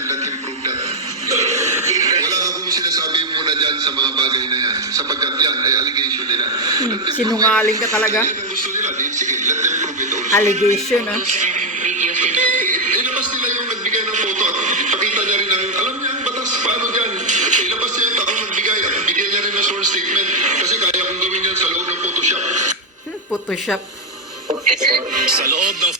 yan, let him prove that. Wala akong sinasabi muna dyan sa mga bagay na yan, sapagkat yan ay allegation nila. Sinungaling ka talaga. Kung gusto nila, sige, let them prove it also. Allegation, ha? Ilabas nila yung nagbigay ng photo at ipakita niya rin ang, alam niya ang batas, paano dyan? Ilabas niya yung taong nagbigay at bigyan niya rin ng sworn statement kasi kaya kong gawin yan sa loob ng Photoshop. Photoshop. Sa loob ng...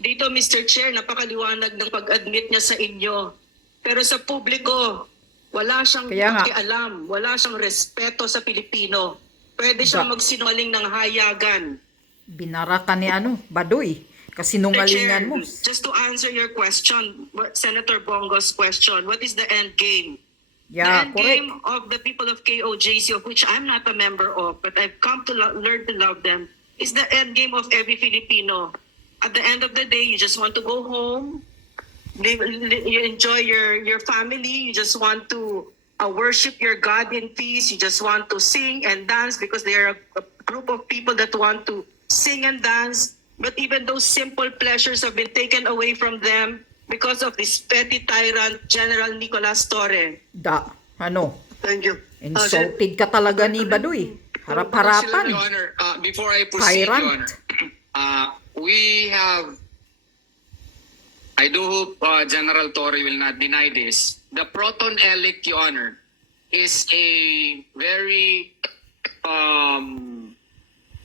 Dito, Mr. Chair, napakaliwanag ng pag-admit niya sa inyo. Pero sa publiko, wala siyang pakialam, wala siyang respeto sa Pilipino. Pwede siyang magsinungaling ng hayagan. Binara ka ni Baduy. Kasinungalingan mo. Just to answer your question, Senator Bongo's question, what is the end game? Yeah, the end correct. game of the people of KOJC, of which I'm not a member of, but I've come to learn to love them, is the end game of every Filipino. At the end of the day, you just want to go home, you enjoy your family, you just want to worship your God in peace, you just want to sing and dance because they are a group of people that want to sing and dance. But even those simple pleasures have been taken away from them because of this petty tyrant, General Nicolas Torre. Thank you. Insulted ka talaga ni Baduy. Harap-harapan. Your Honor, before I proceed, Your Honor, we have, I do hope General Torre will not deny this. The Proton Elec, Your Honor, is a very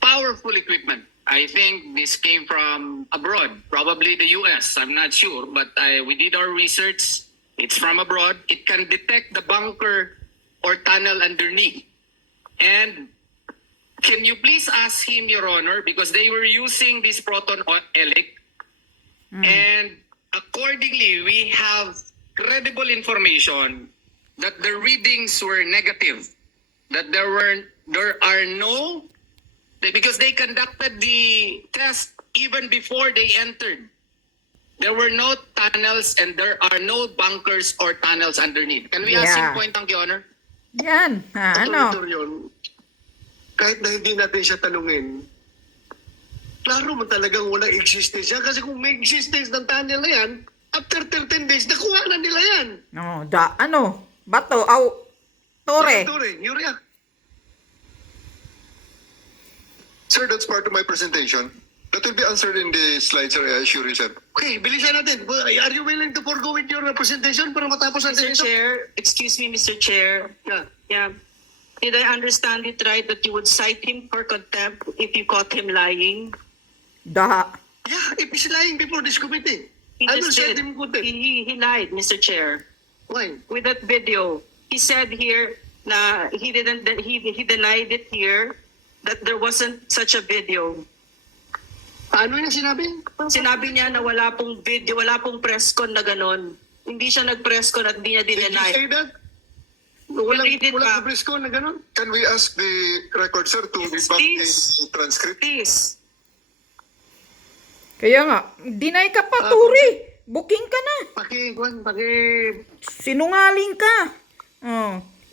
powerful equipment. I think this came from abroad, probably the US. I'm not sure, but we did our research. It's from abroad. It can detect the bunker or tunnel underneath. And can you please ask him, Your Honor, because they were using this Proton Elec, and accordingly, we have credible information that the readings were negative, that there are no, because they conducted the test even before they entered. There were no tunnels and there are no bunkers or tunnels underneath. Can we ask him point blank, Your Honor? Yan. Yun, kahit na hindi natin siya tanungin, klaro man talagang walang existence siya. Kasi kung may existence ng tunnel na yan, after 13 days, nakuha na nila yan. Bato, Torre. Yuria. Sir, that's part of my presentation. That will be answered in the slides, sir, I assure you, sir. Okay, bilisan natin. Are you willing to forego with your presentation para matapos natin Mr. ito? Chair, excuse me, Mr. Chair. Yeah. Did I understand it right that you would cite him for contempt if you caught him lying? Yeah, if he's lying before this committee, I will cite him for contempt. He lied, Mr. Chair. Why? With that video, he said here na he denied it here that there wasn't such a video. Paano niya sinabi? Sinabi niya na wala pong video, wala pong press con na ganon. Hindi siya nag-press con at hindi niya Did you dinenay. say that? Walang press ko na gano'n? Can we ask the record, sir, to be back in transcript? Please. Kaya nga, deny ka pa, Turi. Booking ka na. Sinungaling ka.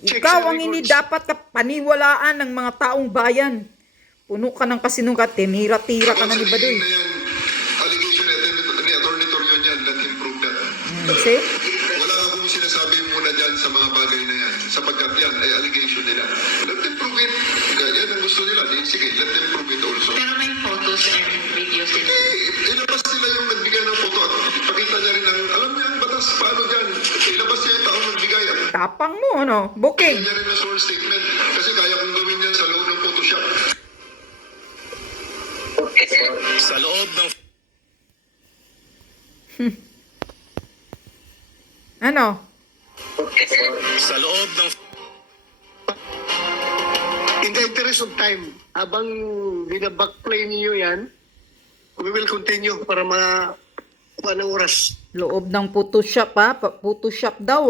Ikaw ang hindi dapat paniwalaan ng mga taong bayan. Puno ka ng kasinungat, tinira-tira ka na ni Baduy. Allegation ni Atty. Torion yan, let him prove that. See? Wala akong sinasabi muna dyan sa mga bagay na yan, sapagkat yan ay allegation nila. Let them prove it. Yan ang gusto nila. Sige, let them prove it also. Pero may photos and videos din. Ilabas nila yung nagbigay ng photo at ipakita niya rin ang, alam niya ang batas, paano dyan? Ilabas niya yung taong nagbigay at Tapang mo, Booking. niya rin ang sworn statement kasi kaya kong gawin yan sa loob ng Photoshop. Sa loob ng... Sa loob ng... In the interest of time, habang binabackplay niyo yan, we will continue para ng oras. Loob ng Photoshop, Photoshop daw,